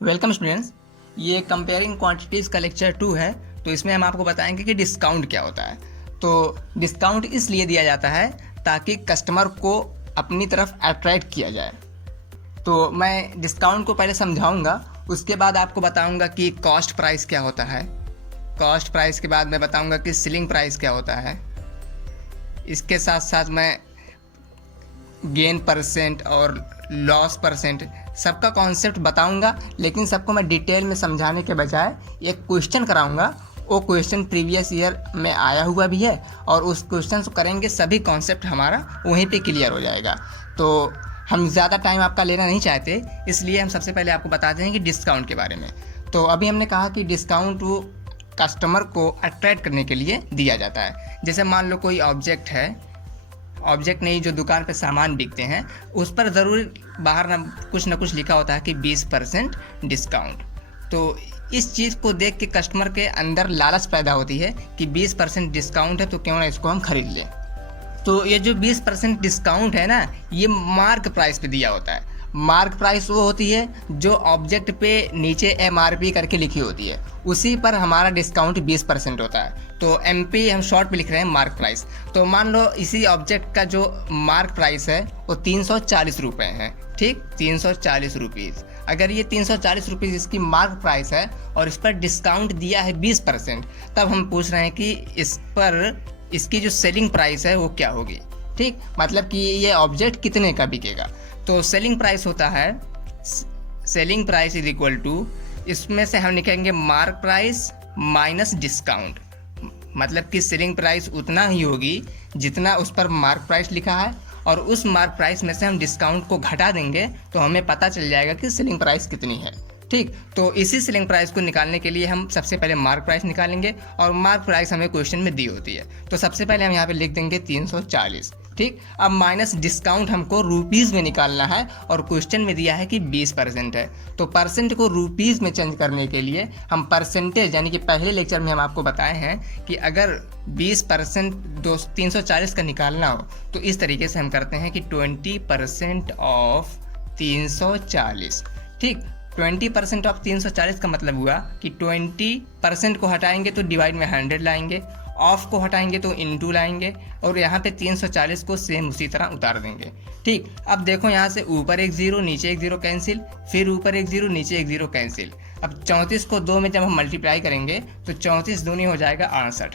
Welcome students. ये comparing quantities का lecture 2 है। तो इसमें हम आपको बताएंगे कि डिस्काउंट क्या होता है। तो डिस्काउंट इसलिए दिया जाता है ताकि कस्टमर को अपनी तरफ अट्रैक्ट किया जाए। तो मैं डिस्काउंट को पहले समझाऊंगा, उसके बाद आपको बताऊंगा कि कॉस्ट प्राइस क्या होता है। कॉस्ट प्राइस के बाद मैं बताऊंगा कि सेलिंग प्राइस क्या होता है। इसके साथ साथ मैं गेन परसेंट और लॉस परसेंट सबका कॉन्सेप्ट बताऊंगा, लेकिन सबको मैं डिटेल में समझाने के बजाय एक क्वेश्चन कराऊंगा। वो क्वेश्चन प्रीवियस ईयर में आया हुआ भी है और उस क्वेश्चन को करेंगे, सभी कॉन्सेप्ट हमारा वहीं पे क्लियर हो जाएगा। तो हम ज़्यादा टाइम आपका लेना नहीं चाहते, इसलिए हम सबसे पहले आपको बताते हैं कि डिस्काउंट के बारे में। तो अभी हमने कहा कि डिस्काउंट वो कस्टमर को अट्रैक्ट करने के लिए दिया जाता है। जैसे मान लो कोई ऑब्जेक्ट है, ऑब्जेक्ट नहीं, जो दुकान पे सामान बिकते हैं उस पर ज़रूर बाहर ना कुछ लिखा होता है कि 20% डिस्काउंट। तो इस चीज़ को देख के कस्टमर के अंदर लालच पैदा होती है कि 20% डिस्काउंट है तो क्यों ना इसको हम खरीद लें। तो ये जो 20% डिस्काउंट है ना, ये मार्क प्राइस पे दिया होता है। मार्क प्राइस वो होती है जो ऑब्जेक्ट पे नीचे MRP करके लिखी होती है, उसी पर हमारा डिस्काउंट 20% होता है। तो MP हम शॉर्ट पे लिख रहे हैं मार्क प्राइस। तो मान लो इसी ऑब्जेक्ट का जो मार्क प्राइस है वो 340 रुपये है। ठीक, 340 रुपीज़। अगर ये 340 रुपीज़ इसकी मार्क प्राइस है और इस पर डिस्काउंट दिया है 20%, तब हम पूछ रहे हैं कि इस पर इसकी जो सेलिंग प्राइस है वो क्या होगी। ठीक, मतलब कि ये ऑब्जेक्ट कितने का बिकेगा। तो सेलिंग प्राइस होता है, selling price is equal to, इसमें से हम निकालेंगे मार्क प्राइस माइनस डिस्काउंट। मतलब कि सेलिंग प्राइस उतना ही होगी जितना उस पर मार्क प्राइस लिखा है, और उस मार्क प्राइस में से हम डिस्काउंट को घटा देंगे तो हमें पता चल जाएगा कि सेलिंग प्राइस कितनी है। ठीक, तो इसी सेलिंग प्राइस को निकालने के लिए हम सबसे पहले मार्क प्राइस निकालेंगे, और मार्क प्राइस हमें क्वेश्चन में दी होती है। तो सबसे पहले हम यहाँ पे लिख देंगे 340। ठीक, अब माइनस डिस्काउंट हमको रुपीज़ में निकालना है, और क्वेश्चन में दिया है कि 20% है। तो परसेंट को रुपीज़ में चेंज करने के लिए हम परसेंटेज, यानी कि पहले लेक्चर में हम आपको बताए हैं कि अगर 20% 340 का निकालना हो तो इस तरीके से हम करते हैं कि 20% ऑफ 340। ठीक, 20% ऑफ 340 का मतलब हुआ कि 20% को हटाएंगे तो डिवाइड में 100 लाएंगे, ऑफ को हटाएंगे तो इनटू लाएंगे, और यहाँ पे 340 को सेम उसी तरह उतार देंगे। ठीक, अब देखो यहाँ से ऊपर एक जीरो नीचे एक जीरो कैंसिल, फिर ऊपर एक जीरो नीचे एक जीरो कैंसिल। अब 34 को 2 में जब हम मल्टीप्लाई करेंगे तो 34 दूनी हो जाएगा 68।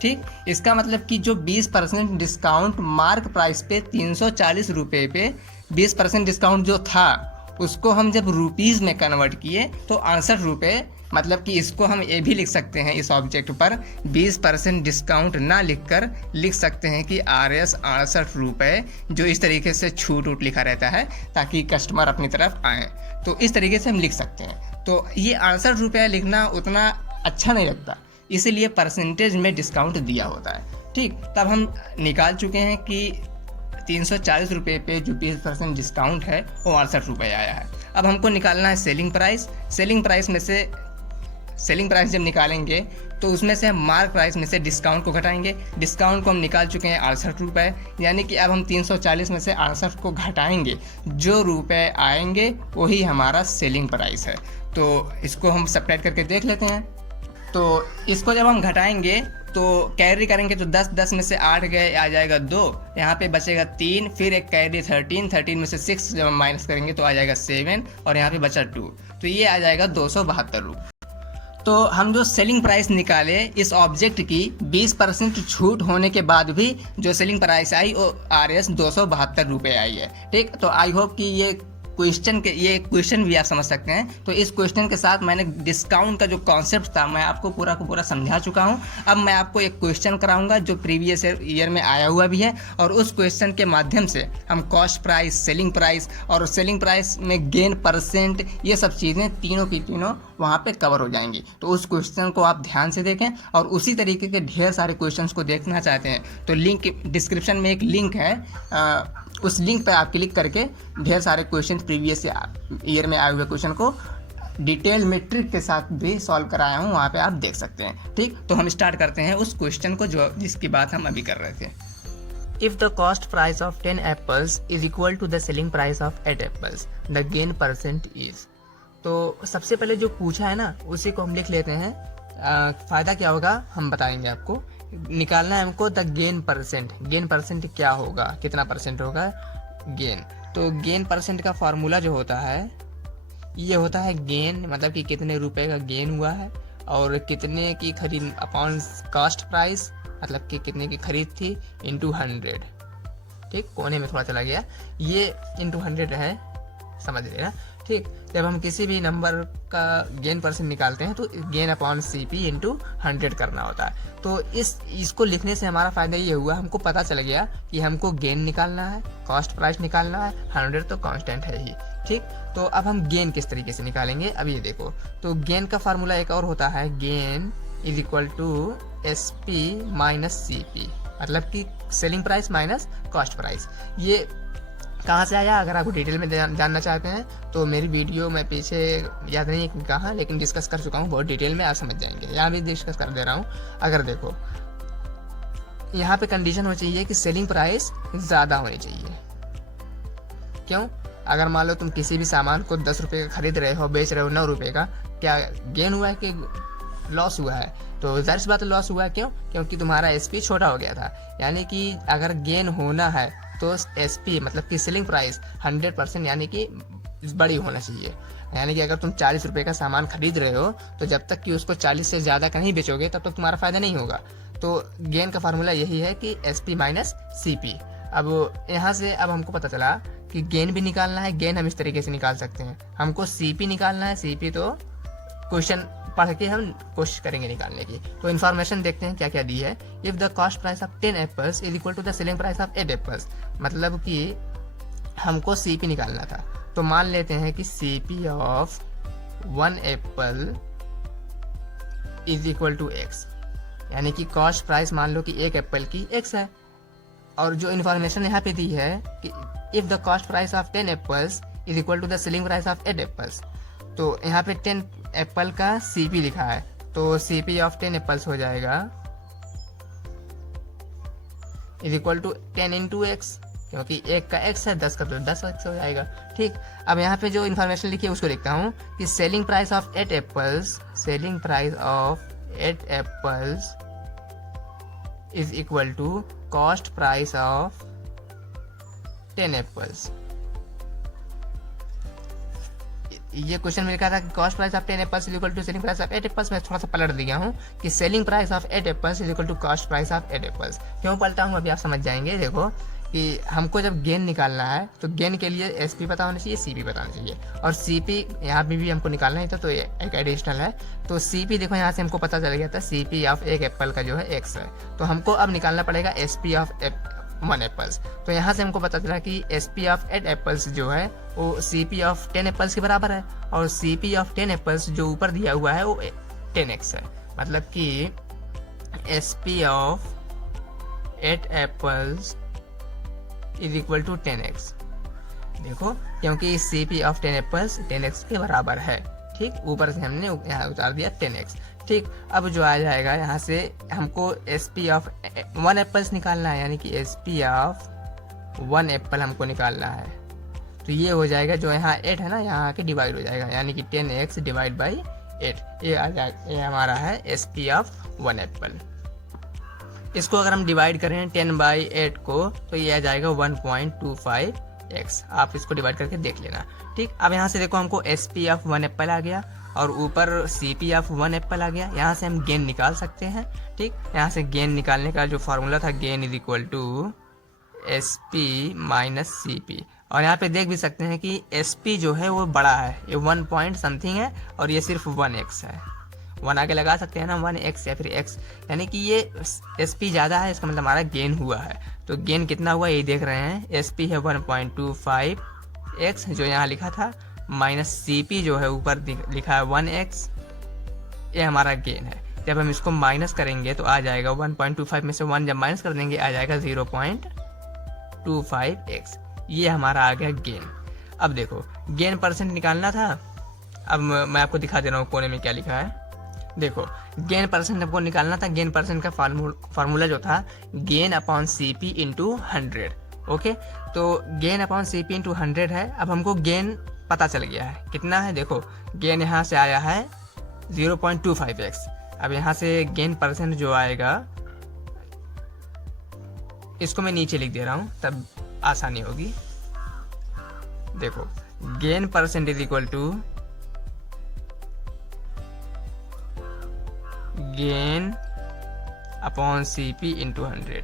ठीक, इसका मतलब कि जो 20% डिस्काउंट मार्क प्राइस पे 340 रुपये पे 20% डिस्काउंट जो था, उसको हम जब रुपीज़ में कन्वर्ट किए तो 68 रुपये। मतलब कि इसको हम ये भी लिख सकते हैं, इस ऑब्जेक्ट पर 20% डिस्काउंट ना लिखकर लिख सकते हैं कि RS 68 रुपये, जो इस तरीके से छूट उट लिखा रहता है ताकि कस्टमर अपनी तरफ आए। तो इस तरीके से हम लिख सकते हैं। तो ये 68 रुपये लिखना उतना अच्छा नहीं लगता, इसीलिए परसेंटेज में डिस्काउंट दिया होता है। ठीक, तब हम निकाल चुके हैं कि 340 रुपये पे जो 20% डिस्काउंट है वो 68 रुपये आया है। अब हमको निकालना है सेलिंग प्राइस। सेलिंग प्राइस में से सेलिंग प्राइस जब निकालेंगे तो उसमें से हम मार्क प्राइस में से डिस्काउंट को घटाएंगे। डिस्काउंट को हम निकाल चुके हैं 68 रुपये, यानी कि अब हम 340 में से 68 को घटाएंगे, जो रुपये आएंगे वही हमारा सेलिंग प्राइस है। तो इसको हम सब्ट्रैक्ट करके देख लेते हैं। तो इसको जब हम घटाएंगे तो कैरी करेंगे तो 10 में से 8 गए, आ जाएगा 2, यहाँ पे बचेगा 3, फिर एक कैरी 13 में से 6 जब हम माइनस करेंगे तो आ जाएगा 7, और यहाँ पे बचा 2, तो ये आ जाएगा 272 रुपये। तो हम जो सेलिंग प्राइस निकाले इस ऑब्जेक्ट की 20% छूट होने के बाद भी जो सेलिंग प्राइस आई वो RS 272 रुपये आई है। ठीक, तो आई होप कि ये क्वेश्चन भी आप समझ सकते हैं। तो इस क्वेश्चन के साथ मैंने डिस्काउंट का जो कॉन्सेप्ट था मैं आपको पूरा का पूरा समझा चुका हूं। अब मैं आपको एक क्वेश्चन कराऊंगा जो प्रीवियस ईयर में आया हुआ भी है, और उस क्वेश्चन के माध्यम से हम कॉस्ट प्राइस, सेलिंग प्राइस और सेलिंग प्राइस में गेन परसेंट, ये सब चीज़ें तीनों की तीनों वहाँ पे कवर हो जाएंगी। तो उस क्वेश्चन को आप ध्यान से देखें, और उसी तरीके के ढेर सारे क्वेश्चंस को देखना चाहते हैं तो लिंक डिस्क्रिप्शन में एक लिंक है, उस लिंक पर आप क्लिक करके ढेर सारे क्वेश्चन प्रीवियस ईयर में आए हुए क्वेश्चन को डिटेल में ट्रिक के साथ भी सॉल्व कराया हूँ, वहाँ पे आप देख सकते हैं। ठीक, तो हम स्टार्ट करते हैं उस क्वेश्चन को जिसकी बात हम अभी कर रहे थे। If the cost price of 10 apples is equal to the selling price of 8 apples, the gain percent is। तो सबसे पहले जो पूछा है ना उसी को हम लिख लेते हैं। फ़ायदा क्या होगा हम बताएंगे आपको। निकालना है हमको the gain percent. Gain percent क्या होगा, कितना परसेंट होगा गेन। तो गेन परसेंट का फार्मूला जो होता है ये होता है गेन मतलब कि कितने रुपए का गेन हुआ है और कितने की खरीद अपॉन कॉस्ट प्राइस मतलब कि कितने की खरीद थी इंटू 100। ठीक, कोने में थोड़ा चला गया, ये इंटू 100 है, समझ रहे ना। ठीक, जब हम किसी भी नंबर का गेन परसेंट निकालते हैं तो गेन अपॉन सीपी इंटू 100 करना होता है। तो इसको लिखने से हमारा फ़ायदा ये हुआ, हमको पता चल गया कि हमको गेन निकालना है, कॉस्ट प्राइस निकालना है, 100 तो कांस्टेंट है ही। ठीक, तो अब हम गेन किस तरीके से निकालेंगे अब ये देखो। तो गेन का फार्मूला एक और होता है, gain is equal to SP minus CP मतलब कि selling price minus cost price. ये कहाँ से आया, अगर आपको डिटेल में जानना चाहते हैं तो मेरी वीडियो में पीछे याद नहीं है कहाँ, लेकिन डिस्कस कर चुका हूँ बहुत डिटेल में, आप समझ जाएंगे। यहाँ भी डिस्कस कर दे रहा हूँ। अगर देखो यहाँ पे कंडीशन होनी चाहिए कि सेलिंग प्राइस ज़्यादा होनी चाहिए। क्यों, अगर मान लो तुम किसी भी सामान को 10 रुपये का खरीद रहे हो, बेच रहे हो 9 रुपये का, क्या गेन हुआ है कि लॉस हुआ है? तो जाहिर सी बात लॉस हुआ है। क्यों, क्योंकि तुम्हारा SP छोटा हो गया था। यानी कि अगर गेन होना है तो SP मतलब कि सेलिंग प्राइस 100% यानी कि बड़ी होना चाहिए। यानी कि अगर तुम 40 रुपये का सामान खरीद रहे हो तो जब तक कि उसको 40 से ज़्यादा का नहीं बेचोगे तब तक तुम्हारा फ़ायदा नहीं होगा। तो गेन का फार्मूला यही है कि SP माइनस CP। अब यहाँ से अब हमको पता चला कि गेन भी निकालना है। गेन हम इस तरीके से निकाल सकते हैं, हमको CP निकालना है। CP तो क्वेश्चन पढ़ के हम कोशिश करेंगे निकालने की। तो इन्फॉर्मेशन देखते हैं क्या क्या दी है। If the cost price of 10 apples is equal to the selling price of 8 apples मतलब कि हमको CP निकालना था। तो मान लेते हैं कि CP of 1 apple is equal to X यानी कि कॉस्ट प्राइस मान लो कि एक एप्पल की X है। और जो इन्फॉर्मेशन यहाँ पे दी है कि if the cost price of 10 apples is equal to the selling price of 8 apples, तो यहाँ पे 10 एप्पल का CP लिखा है। तो CP ऑफ 10 एप्पल्स हो जाएगा is equal to 10 into X क्योंकि एक का X है, 10 का तो 10X हो जाएगा। ठीक, अब यहाँ पे जो इन्फॉर्मेशन लिखी है उसको लिखता हूँ कि selling price of 8 apples, selling price of 8 apples is equal to cost price of 10 apples. ये क्वेश्चन में लिखा था कि cost price of 10 apples is equal to selling price of 8 apples. मैं थोड़ा सा पलट दिया हूँ कि selling price of 8 apples is equal to cost price of 8 apples. क्यों पलटा हूँ अभी आप समझ जाएंगे। देखो कि हमको जब गेन निकालना है तो गेन के लिए SP पता होना चाहिए, CP पता होना चाहिए। और CP यहाँ भी हमको निकालना है तो एक एडिशनल है। तो CP देखो यहाँ से हमको पता चल गया था CP ऑफ एक एप्पल का जो है X है। तो हमको अब निकालना पड़ेगा SP ऑफ 1 एप्पल्स। तो यहाँ से हमको पता चला कि SP ऑफ 8 एप्पल्स जो है वो CP ऑफ 10 एप्पल्स के बराबर है। और CP ऑफ 10 एप्पल्स जो ऊपर दिया हुआ है वो 10X है। मतलब कि SP of 8 apples is equal to 10X। देखो क्योंकि CP ऑफ 10 एप्पल्स 10X के बराबर है। ठीक, ऊपर से हमने यहाँ उतार दिया 10X। ठीक, अब जो आ जाएगा यहाँ से हमको SP ऑफ 1 एप्पल्स निकालना है यानी कि SP ऑफ 1 एप्पल हमको निकालना है। तो ये हो जाएगा जो यहाँ 8 है ना, यहाँ आके डिवाइड हो जाएगा यानी कि 10X डिवाइड बाई 8। ये आ जाएगा, ये हमारा है SP ऑफ 1 एप्पल। इसको अगर हम डिवाइड करें 10/8 को तो ये आ जाएगा 1.25X। आप इसको डिवाइड करके देख लेना। ठीक, अब यहाँ से देखो हमको SP ऑफ 1 एप्पल आ गया और ऊपर CP ऑफ 1 एप्पल आ गया। यहाँ से हम गेन निकाल सकते हैं। ठीक, यहाँ से गेन निकालने का जो फार्मूला था gain is equal to SP minus CP। और यहाँ पे देख भी सकते हैं कि SP जो है वो बड़ा है, ये 1 पॉइंट समथिंग है और ये सिर्फ 1X है। 1 आगे लगा सकते हैं ना, 1X या फिर X, यानी कि ये SP ज़्यादा है, इसका मतलब हमारा गेन हुआ है। तो गेन कितना हुआ ये देख रहे हैं, SP है 1.25X जो यहाँ लिखा था, माइनस CP जो है ऊपर लिखा है 1X, ये हमारा गेन है। जब हम इसको माइनस करेंगे तो आ जाएगा 1.25 में से 1 जब माइनस कर देंगे आ जाएगा 0.25X। ये हमारा आ गया गेन। अब देखो गेन परसेंट निकालना था। अब मैं आपको दिखा दे रहा हूँ कोने में क्या लिखा है। देखो गेन परसेंट हमको निकालना था। गेन परसेंट का फार्मूला जो था gain upon C P into 100। Okay, तो gain upon C P into 100 है। अब हमको गेन पता चल गया है कितना है। देखो गेन यहाँ से आया है 0.25x। अब यहाँ से गेन परसेंट जो आएगा इसको मैं नीचे लिख दे रहा हूँ तब आसानी होगी। देखो gain percent is equal to gain upon C P into 100।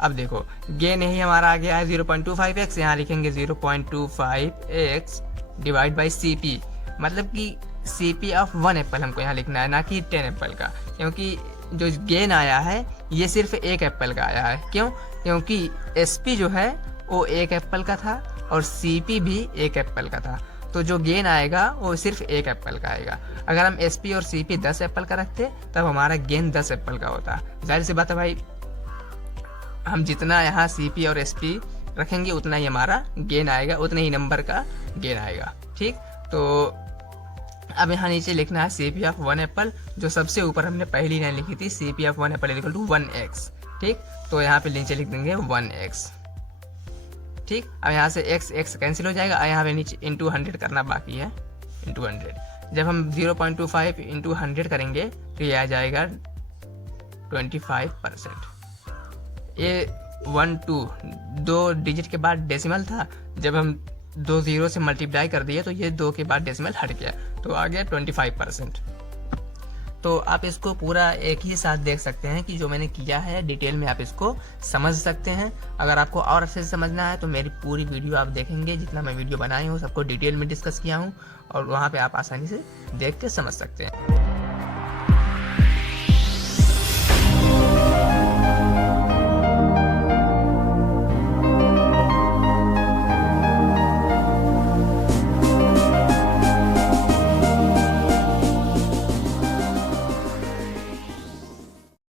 अब देखो गेन यही हमारा आ गया है 0.25x, यहाँ लिखेंगे 0.25x divide by C P, मतलब कि सी पी ऑफ 1 एप्पल हमको यहाँ लिखना है, ना कि 10 एप्पल का, क्योंकि जो गेन आया है ये सिर्फ 1 एप्पल का आया है। क्यों? क्योंकि एस पी जो है वो 1 एप्पल का था और सी पी भी 1 एप्पल का था, तो जो गेन आएगा वो सिर्फ 1 एप्पल का आएगा। अगर हम एस पी और सी पी 10 एप्पल का रखते तब हमारा गेन 10 एप्पल का होता। जाहिर सी बात है भाई, हम जितना यहाँ सी पी और एस पी रखेंगे उतना ही हमारा गेन आएगा, उतने ही नंबर का गेन आएगा। ठीक, तो अब यहाँ नीचे लिखना है सी पी ऑफ 1 एप्पल, जो सबसे ऊपर हमने पहली लाइन लिखी थी C P of 1 apple equal to 1x। ठीक, तो यहाँ पे नीचे लिख देंगे 1x। ठीक, अब यहाँ से x कैंसिल हो जाएगा, यहाँ पे नीचे इंटू 100 करना बाकी है, इंटू 100। जब हम 0.25 इंटू 100 करेंगे तो ये आ जाएगा 25%। ये 1 2 दो डिजिट के बाद डेसिमल था, जब हम 2 0 से मल्टीप्लाई कर दिए तो ये 2 के बाद डेसिमल हट गया, तो आ गया 25%। तो आप इसको पूरा एक ही साथ देख सकते हैं कि जो मैंने किया है डिटेल में आप इसको समझ सकते हैं। अगर आपको और अच्छे से समझना है तो मेरी पूरी वीडियो आप देखेंगे, जितना मैं वीडियो बनाई हूँ सबको डिटेल में डिस्कस किया हूँ, और वहाँ पे आप आसानी से देख के समझ सकते हैं।